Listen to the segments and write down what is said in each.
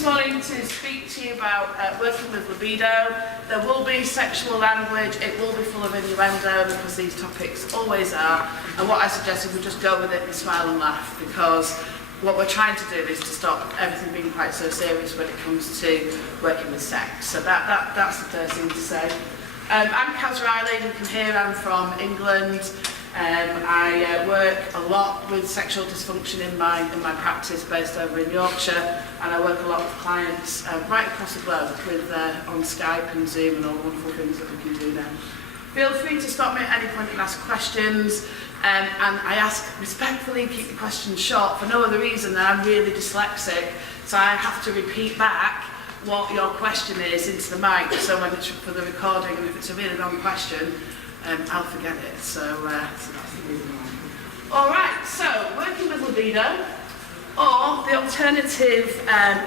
this morning to speak to you about working with libido. There will be sexual language, it will be full of innuendo because these topics always are, and what I suggest is we just go with it and smile and laugh, because what we're trying to do is to stop everything being quite so serious when it comes to working with sex. So that's the first thing to say. I'm Kaz Riley, you can hear I'm from England. I work a lot with sexual dysfunction in my practice based over in Yorkshire, and I work a lot with clients right across the globe with on Skype and Zoom and all the wonderful things that we can do now. Feel free to stop me at any point and ask questions, and I ask respectfully, keep the questions short for no other reason than I'm really dyslexic, so I have to repeat back what your question is into the mic, so when it's for the recording, and if it's a really long question, I'll forget it, so that's the reason why. Alright, so working with libido, or the alternative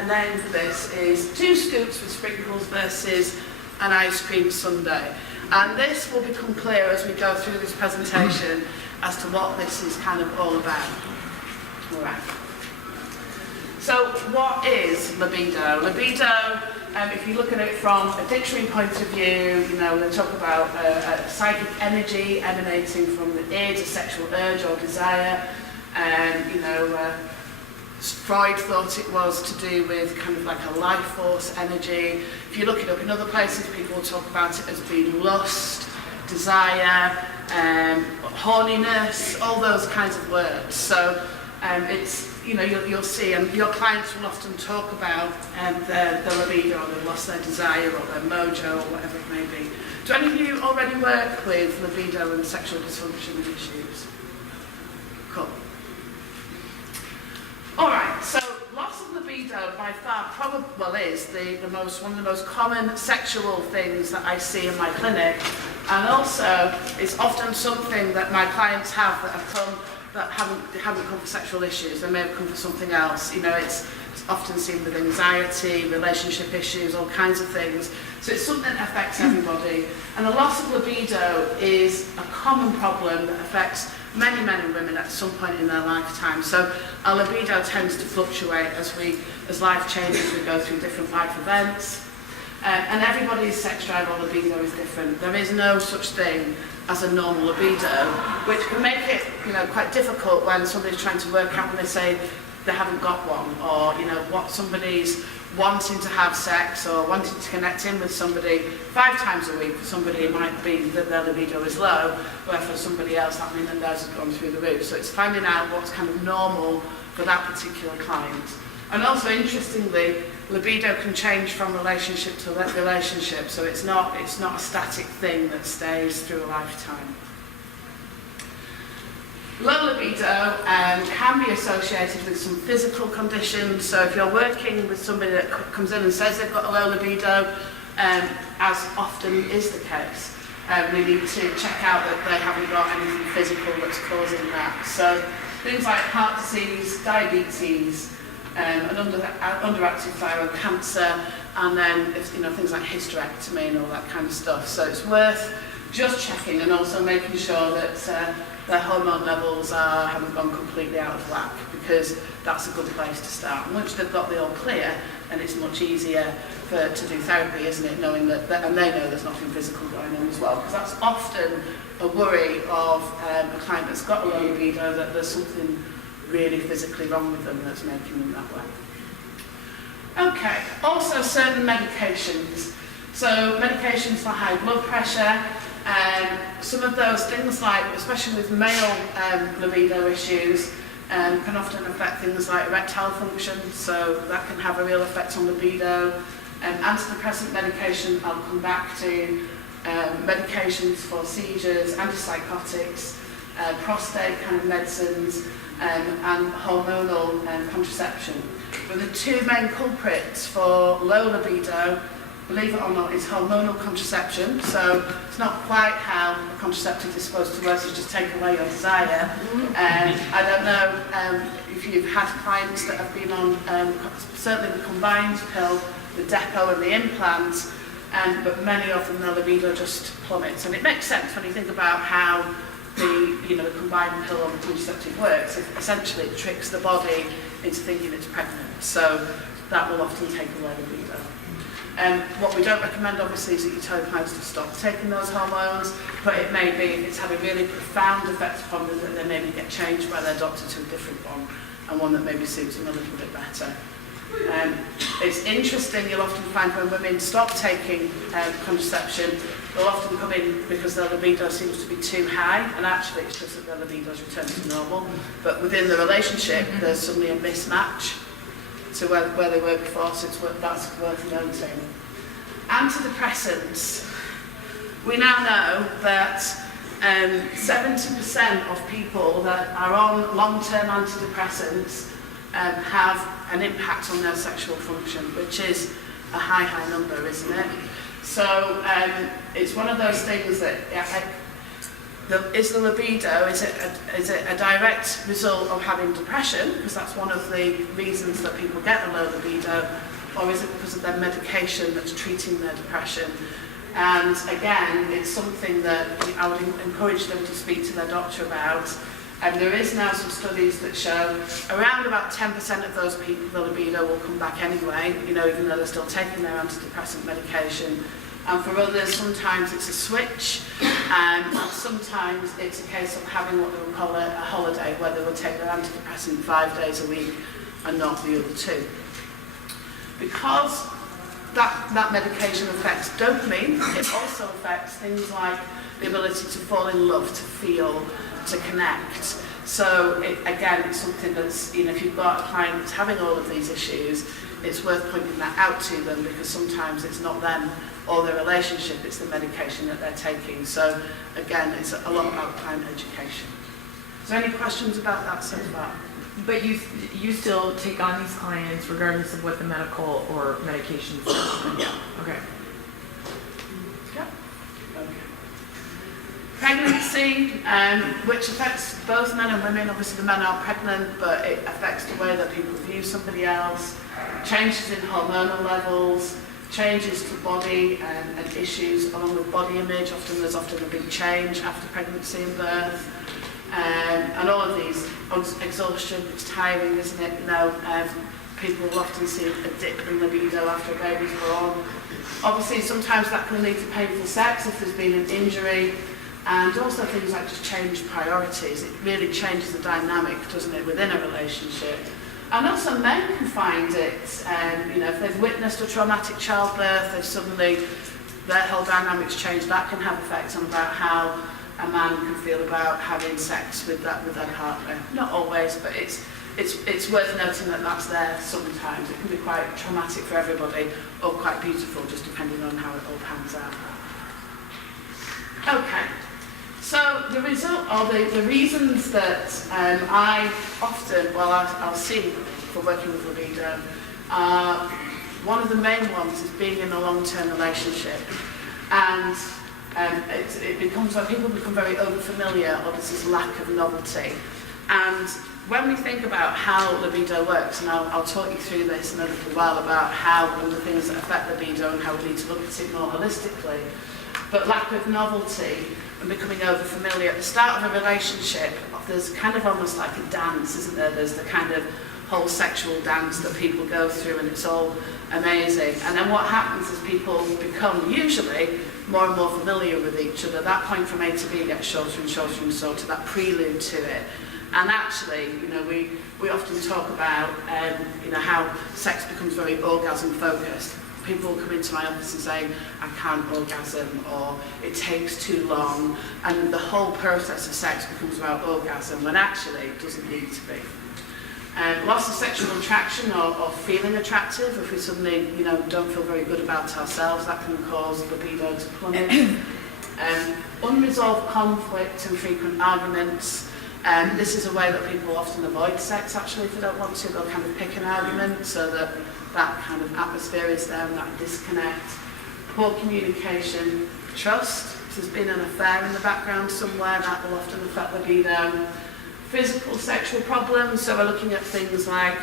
name for this is 2 scoops with sprinkles versus an ice cream sundae. And this will become clear as we go through this presentation as to what this is kind of all about. Alright. So what is libido? Libido, if you look at it from a dictionary point of view, you know, they talk about psychic energy emanating from the id, a sexual urge or desire. You know, Freud thought it was to do with kind of like a life force energy. If you look it up in other places, people talk about it as being lust, desire, horniness, all those kinds of words. So it's, you know, you'll see, and your clients will often talk about their libido, or they've lost their desire, or their mojo, or whatever it may be. Do any of you already work with libido and sexual dysfunction issues? Cool. Alright, so loss of libido by far probably is one of the most common sexual things that I see in my clinic, and also it's often something that my clients have that have come that haven't come for sexual issues. They may have come for something else. You know, it's often seen with anxiety, relationship issues, all kinds of things. So it's something that affects everybody. And the loss of libido is a common problem that affects many men and women at some point in their lifetime. So our libido tends to fluctuate as life changes, we go through different life events. And everybody's sex drive or libido is different. There is no such thing as a normal libido, which can make it, you know, quite difficult when somebody's trying to work out and they say they haven't got one, or, you know, what somebody's wanting to have sex or wanting to connect in with somebody 5 times a week. For somebody it might be that their libido is low, where for somebody else that means that theirs has gone through the roof. So it's finding out what's kind of normal for that particular client. And also, interestingly, libido can change from relationship to relationship, so it's not a static thing that stays through a lifetime. Low libido can be associated with some physical conditions. So if you're working with somebody that comes in and says they've got a low libido, as often is the case, we need to check out that they haven't got anything physical that's causing that. So things like heart disease, diabetes, and underactive thyroid cancer, and then things like hysterectomy and all that kind of stuff. So it's worth just checking, and also making sure that their hormone levels haven't gone completely out of whack, because that's a good place to start. And once they've got the all clear, then it's much easier to do therapy, isn't it? Knowing that and they know there's nothing physical going on as well, because that's often a worry of a client that's got a low libido, that there's something really physically wrong with them that's making them that way. Okay, also certain medications. So medications for high blood pressure, some of those things, like especially with male libido issues, can often affect things like erectile function, so that can have a real effect on libido. Antidepressant medication, I'll come back to, medications for seizures, antipsychotics, prostate kind of medicines, and hormonal contraception. But the 2 main culprits for low libido, believe it or not, is hormonal contraception. So it's not quite how a contraceptive is supposed to work, to just take away your desire. I don't know if you've had clients that have been on certainly the combined pill, the depot and the implant, but many of them, their libido just plummets. And it makes sense when you think about how the combined pill or the contraceptive works. Essentially, it tricks the body into thinking it's pregnant. So that will often take away libido. What we don't recommend, obviously, is that you tell your clients to stop taking those hormones, but it may be, if it's had a really profound effect upon them, that they maybe get changed by their doctor to a different one, and one that maybe suits them a little bit better. It's interesting, you'll often find when women stop taking contraception, they'll often come in because their libido seems to be too high, and actually it's just that their libido's returned to normal. But within the relationship, there's suddenly a mismatch to where they were before, so that's worth noting. Antidepressants. We now know that 70% of people that are on long-term antidepressants have an impact on their sexual function, which is a high number, isn't it? So it's one of those things that is the libido, is it a direct result of having depression, because that's one of the reasons that people get a low libido, or is it because of their medication that's treating their depression? And again, it's something that I would encourage them to speak to their doctor about. And there is now some studies that show around about 10% of those people, the libido will come back anyway, you know, even though they're still taking their antidepressant medication. And for others, sometimes it's a switch, and sometimes it's a case of having what they would call a holiday, where they will take their antidepressant 5 days a week and not the other 2. Because that medication affects dopamine, it also affects things like the ability to fall in love, to feel, to connect. So again, it's something that's, you know, if you've got a client that's having all of these issues, it's worth pointing that out to them, because sometimes it's not them or their relationship, it's the medication that they're taking. So again, it's a lot about client education. Is there any questions about that so far? But you still take on these clients regardless of what the medical or medication is? Yeah. Okay. Yeah. Okay. Pregnancy, which affects both men and women. Obviously the men are pregnant, but it affects the way that people view somebody else. Changes in hormonal levels, changes to body and issues along with body image. There's often a big change after pregnancy and birth. And all of these, exhaustion, it's tiring, isn't it? You know, people will often see a dip in libido after a baby's born. Obviously, sometimes that can lead to painful sex if there's been an injury, and also things like just change priorities. It really changes the dynamic, doesn't it, within a relationship. And also men can find it, you know, if they've witnessed a traumatic childbirth, they've suddenly, their whole dynamics change. That can have effects on about how a man can feel about having sex with their partner. Not always, but it's worth noting that that's there sometimes. It can be quite traumatic for everybody, or quite beautiful, just depending on how it all pans out. Okay, so the result, or the reasons that I often, I'll see for working with libido, one of the main ones is being in a long-term relationship. And it becomes, when people become very over-familiar, or there's this lack of novelty. And when we think about how libido works, and I'll talk you through this in a little while about how and the things that affect libido and how we need to look at it more holistically, but lack of novelty and becoming over-familiar. At the start of a relationship, there's kind of almost like a dance, isn't there? There's the kind of whole sexual dance that people go through, and it's all amazing. And then what happens is people become usually more and more familiar with each other. That point from A to B gets shorter and shorter and shorter, that prelude to it. And actually, you know, we often talk about, you know, how sex becomes very orgasm focused. People will come into my office and say, I can't orgasm, or it takes too long, and the whole process of sex becomes about orgasm, when actually it doesn't need to be. Loss of sexual attraction or feeling attractive, if we suddenly, you know, don't feel very good about ourselves, that can cause libido to plummet. Unresolved conflict and frequent arguments. This is a way that people often avoid sex, actually, if they don't want to. They'll kind of pick an argument so that that kind of atmosphere is there, and that disconnect. Poor communication. Trust. If there's been an affair in the background somewhere, that will often affect libido. Physical sexual problems, so we're looking at things like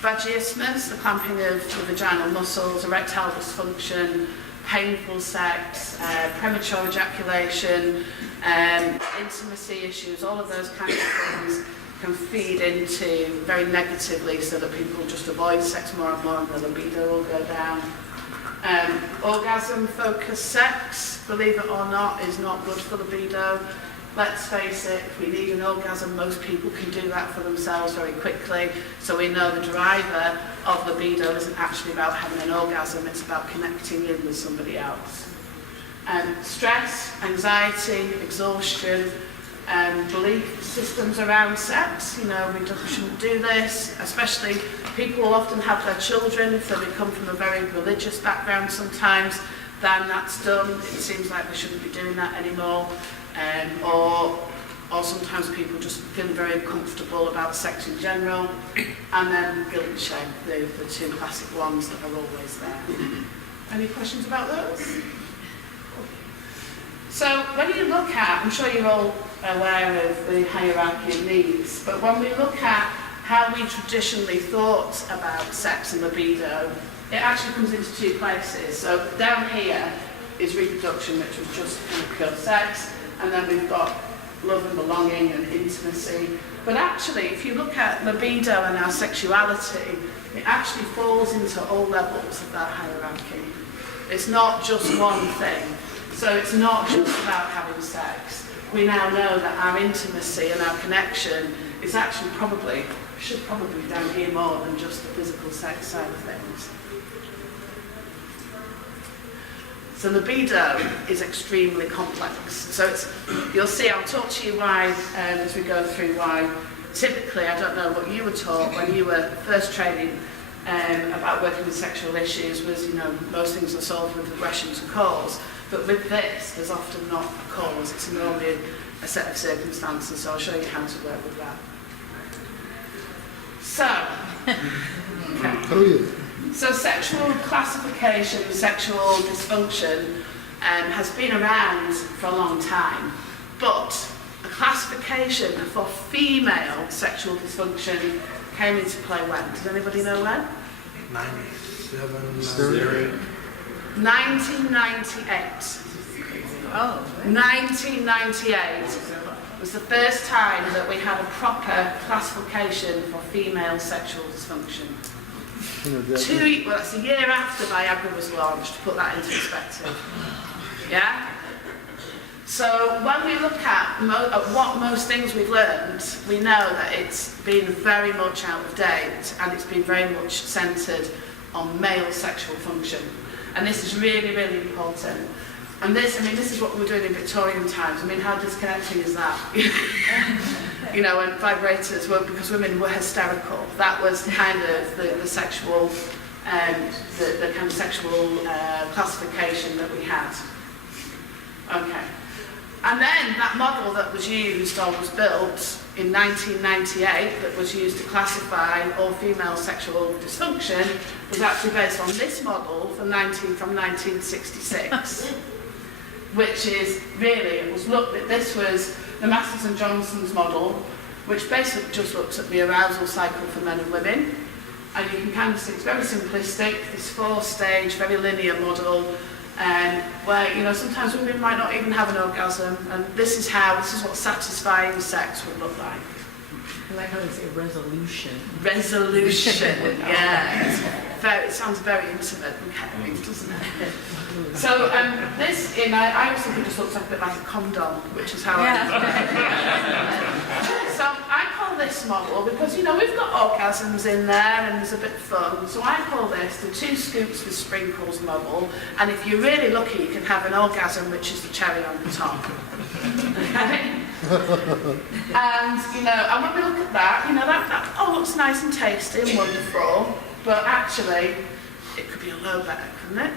vaginismus, the clamping of the vaginal muscles, erectile dysfunction, painful sex, premature ejaculation, intimacy issues, all of those kinds of things can feed into very negatively so that people just avoid sex more and more and the libido will go down. Orgasm-focused sex, believe it or not, is not good for libido. Let's face it, if we need an orgasm, most people can do that for themselves very quickly. So we know the driver of libido isn't actually about having an orgasm, it's about connecting in with somebody else. Stress, anxiety, exhaustion, belief systems around sex, we shouldn't do this, especially people will often have their children, if they come from a very religious background sometimes, then that's done, it seems like they shouldn't be doing that anymore, or sometimes people just feel very uncomfortable about sex in general, and then guilt and shame, the two classic ones that are always there. Any questions about those? So when you look at, I'm sure you're all aware of the hierarchy of needs, but when we look at how we traditionally thought about sex and libido, it actually comes into two places. So down here is reproduction, which was just kind of pure sex, and then we've got love and belonging and intimacy. But actually, if you look at libido and our sexuality, it actually falls into all levels of that hierarchy. It's not just one thing. So it's not just about having sex. We now know that our intimacy and our connection is actually should probably be down here more than just the physical sex side of things. So libido is extremely complex. So you'll see, I'll talk to you why, as we go through why, typically, I don't know what you were taught when you were first training about working with sexual issues was, most things are solved with aggression to cause. But with this, there's often not a cause, it's normally a set of circumstances, so I'll show you how to work with that. So sexual classification, sexual dysfunction has been around for a long time, but a classification for female sexual dysfunction came into play when? Does anybody know when? 1998. Oh. 1998 was the first time that we had a proper classification for female sexual dysfunction. That's a year after Viagra was launched, to put that into perspective. Yeah? So when we look at what most things we've learned, we know that it's been very much out of date and it's been very much centred on male sexual function. And this is really, really important. And this is what we were doing in Victorian times. How disconnecting is that? When vibrators were, because women were hysterical. That was kind of the sexual, the kind of sexual classification that we had. Okay. And then that model that was used or was built in 1998 that was used to classify all female sexual dysfunction was actually based on this model from 1966, which is really, this was the Masters and Johnson's model, which basically just looks at the arousal cycle for men and women. And you can kind of see it's very simplistic, this 4-stage, very linear model, where sometimes women might not even have an orgasm, and this is what satisfying sex would look like. I like how they say resolution. Resolution, yeah. It sounds very intimate and caring, doesn't it? So I always think it just looks like a bit like a condom, which is how I So I call this model, because we've got orgasms in there and there's a bit of fun, so I call this the 2 scoops with sprinkles model, and if you're really lucky you can have an orgasm, which is the cherry on the top. Okay? And when we look at that, that all looks nice and tasty and wonderful, but actually it could be a load better, couldn't it?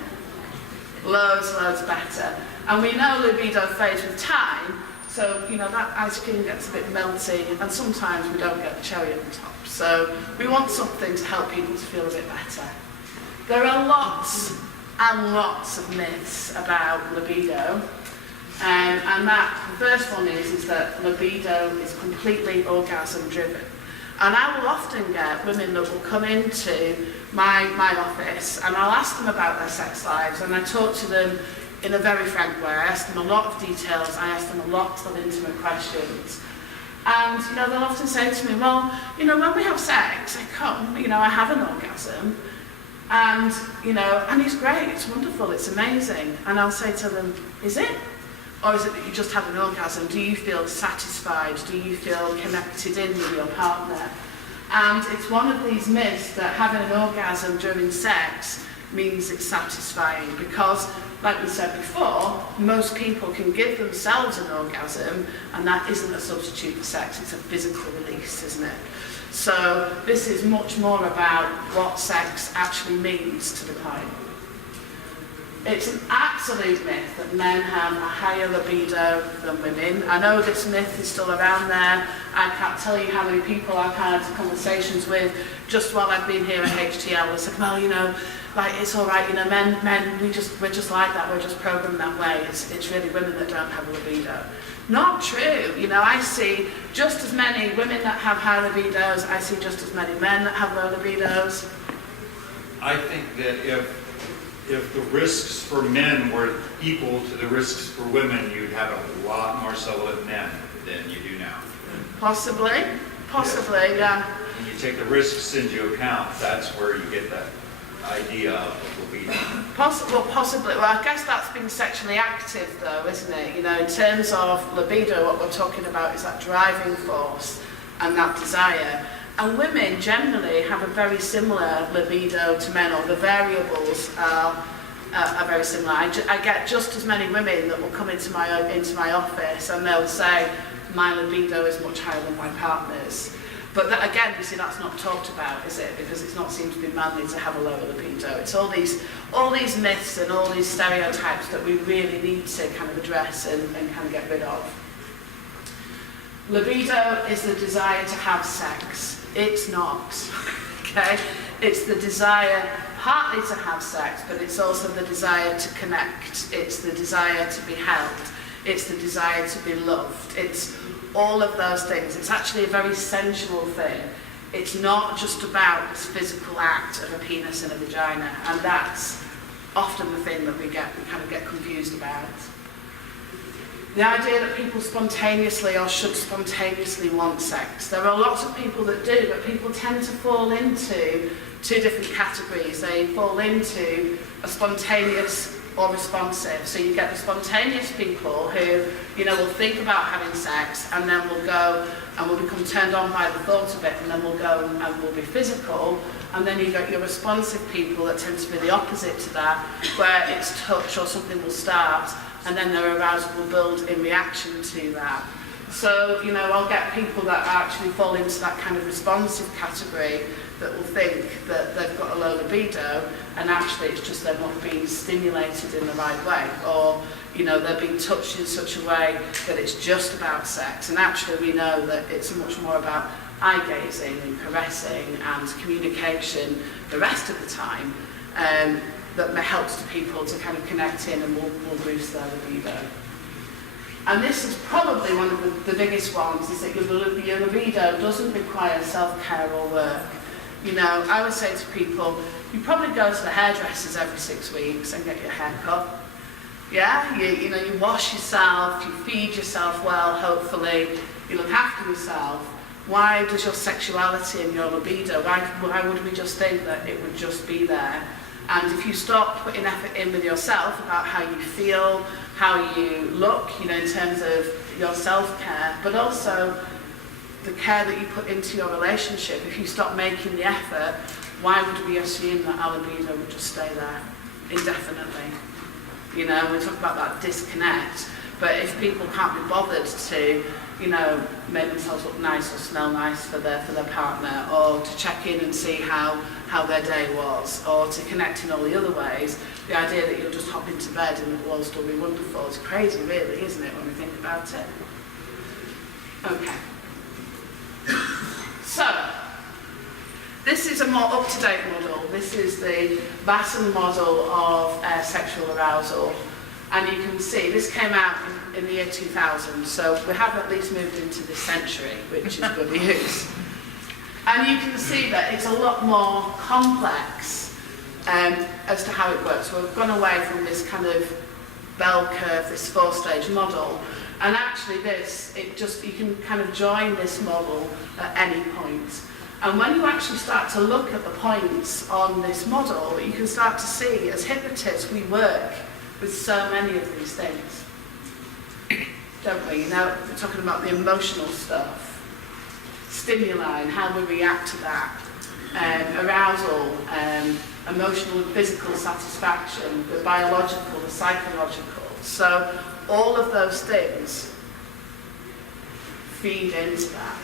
Loads better. And we know libido fades with time, so that ice cream gets a bit melty, and sometimes we don't get the cherry on the top. So we want something to help people to feel a bit better. There are lots and lots of myths about libido. And the first one is that libido is completely orgasm driven. And I will often get women that will come into my office, and I'll ask them about their sex lives, and I talk to them in a very frank way. I ask them a lot of details, I ask them a lot of intimate questions. And, they'll often say to me, well, when we have sex, I come, I have an orgasm, and, and it's great, it's wonderful, it's amazing. And I'll say to them, is it? Or is it that you just had an orgasm? Do you feel satisfied? Do you feel connected in with your partner? And it's one of these myths that having an orgasm during sex means it's satisfying, because, like we said before, most people can give themselves an orgasm, and that isn't a substitute for sex, it's a physical release, isn't it? So this is much more about what sex actually means to the client. It's an absolute myth that men have a higher libido than women. I know this myth is still around there. I can't tell you how many people I've had conversations with just while I've been here at HTL. They said, well, it's all right, men, we're just like that, we're just programmed that way. It's really women that don't have a libido. Not true. I see just as many women that have high libidos, I see just as many men that have low libidos. I think that if the risks for men were equal to the risks for women, you'd have a lot more celibate men than you do now. Possibly, yeah. When you take the risks into account, that's where you get that idea of libido. Possibly. Well, I guess that's being sexually active, though, isn't it? In terms of libido, what we're talking about is that driving force and that desire. And women generally have a very similar libido to men, or the variables are very similar. I get just as many women that will come into my office and they'll say, my libido is much higher than my partner's. But that, again, you see, that's not talked about, is it? Because it's not seen to be manly to have a lower libido. It's all these myths and all these stereotypes that we really need to kind of address and kind of get rid of. Libido is the desire to have sex. It's not, okay? It's the desire partly to have sex, but it's also the desire to connect. It's the desire to be held. It's the desire to be loved. It's all of those things. It's actually a very sensual thing. It's not just about this physical act of a penis and a vagina, and that's often the thing that we kind of get confused about. The idea that people spontaneously or should spontaneously want sex. There are lots of people that do, but people tend to fall into two different categories. They fall into a spontaneous or responsive. So you get the spontaneous people who, will think about having sex and then will go and will become turned on by the thought of it, and then will go and will be physical. And then you get your responsive people that tend to be the opposite to that, where it's touch or something will start, and then their arousal will build in reaction to that. So, I'll get people that actually fall into that kind of responsive category that will think that they've got a low libido, and actually it's just they're not being stimulated in the right way, or, they're being touched in such a way that it's just about sex. And actually we know that it's much more about eye gazing and caressing and communication the rest of the time, that helps to people to kind of connect in and will boost their libido. And this is probably one of the biggest ones, is that your libido doesn't require self-care or work. I would say to people, you probably go to the hairdressers every 6 weeks and get your hair cut. Yeah, you wash yourself, you feed yourself well, hopefully, you look after yourself. Why does your sexuality and your libido, why would we just think that it would just be there? And if you start putting effort in with yourself about how you feel, how you look, in terms of your self-care, but also the care that you put into your relationship, if you stop making the effort, why would we assume that our libido would just stay there indefinitely? We talk about that disconnect, but if people can't be bothered to, make themselves look nice or smell nice for their partner, or to check in and see how their day was, or to connect in all the other ways, the idea that you'll just hop into bed and it will all still be wonderful is crazy, really, isn't it, when we think about it? Okay. So, this is a more up-to-date model. This is the Basson model of sexual arousal. And you can see, this came out in the year 2000, so we have at least moved into this century, which is good news. And you can see that it's a lot more complex as to how it works. So we've gone away from this kind of bell curve, this 4-stage model, and actually you can kind of join this model at any point. And when you actually start to look at the points on this model, you can start to see, as hypnotists, we work with so many of these things, don't we? You know, we're talking about the emotional stuff, stimuli and how we react to that, arousal, emotional and physical satisfaction, the biological, the psychological. So all of those things feed into that.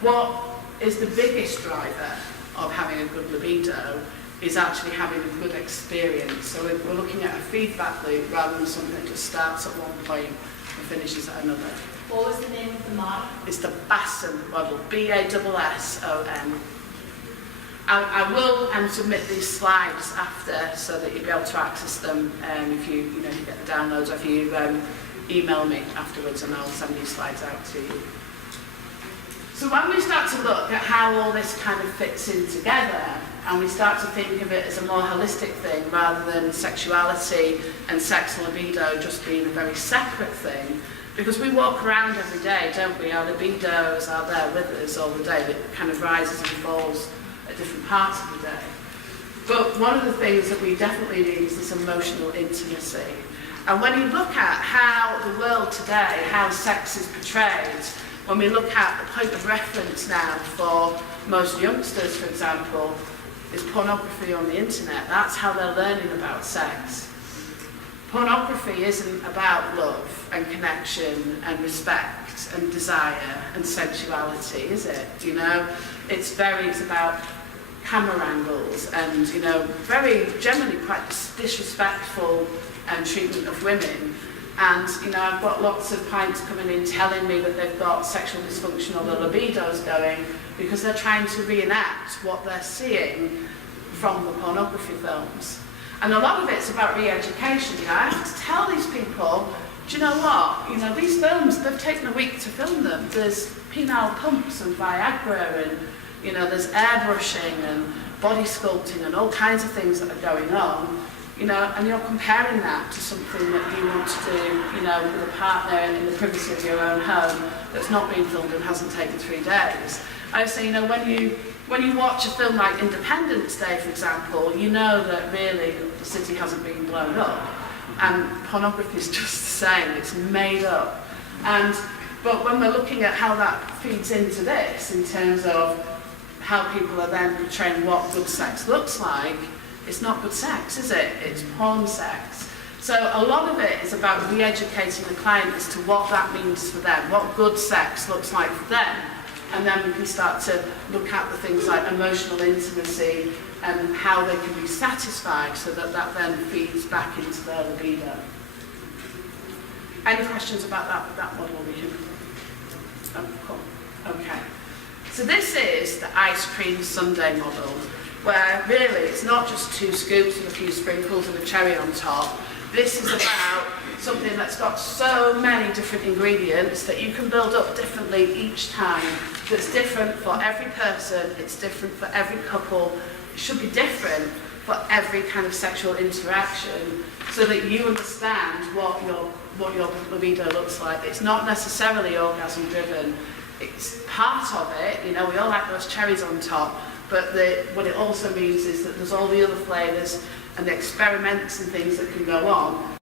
What is the biggest driver of having a good libido is actually having a good experience. So we're looking at a feedback loop rather than something that just starts at one point and finishes at another. What was the name of the model? It's the BASSON model, B-A-S-S-O-N. I will submit these slides after so that you'll be able to access them if you get the downloads, or if you email me afterwards, and I'll send these slides out to you. So when we start to look at how all this kind of fits in together, and we start to think of it as a more holistic thing rather than sexuality and sex and libido just being a very separate thing, because we walk around every day, don't we? Our libidos are there with us all the day. It kind of rises and falls at different parts of the day. But one of the things that we definitely need is this emotional intimacy. And when you look at how the world today, how sex is portrayed, when we look at the point of reference now for most youngsters, for example, is pornography on the internet. That's how they're learning about sex. Pornography isn't about love and connection and respect and desire and sensuality, is it? You know, it's about camera angles and, very generally quite disrespectful treatment of women. And, I've got lots of clients coming in telling me that they've got sexual dysfunction or their libido's going because they're trying to reenact what they're seeing from the pornography films. And a lot of it's about re-education. I have to tell these people, do you know what? These films, they've taken a week to film them. There's penile pumps and Viagra and, there's airbrushing and body sculpting and all kinds of things that are going on. And you're comparing that to something that you want to do, with a partner in the privacy of your own home that's not been filmed and hasn't taken 3 days. I say, when you watch a film like Independence Day, for example, you know that really the city hasn't been blown up. And pornography is just the same, it's made up. But when we're looking at how that feeds into this, in terms of how people are then portraying what good sex looks like, it's not good sex, is it? It's porn sex. So a lot of it is about re-educating the client as to what that means for them, what good sex looks like for them. And then we can start to look at the things like emotional intimacy and how they can be satisfied so that then feeds back into their libido. Any questions about that model? Oh, cool. Okay. So this is the ice cream sundae model, where really it's not just 2 scoops and a few sprinkles and a cherry on top. This is about something that's got so many different ingredients that you can build up differently each time. That's different for every person, it's different for every couple. It should be different for every kind of sexual interaction so that you understand what your libido looks like. It's not necessarily orgasm driven. It's part of it, we all like those cherries on top, but what it also means is that there's all the other flavours and the experiments and things that can go on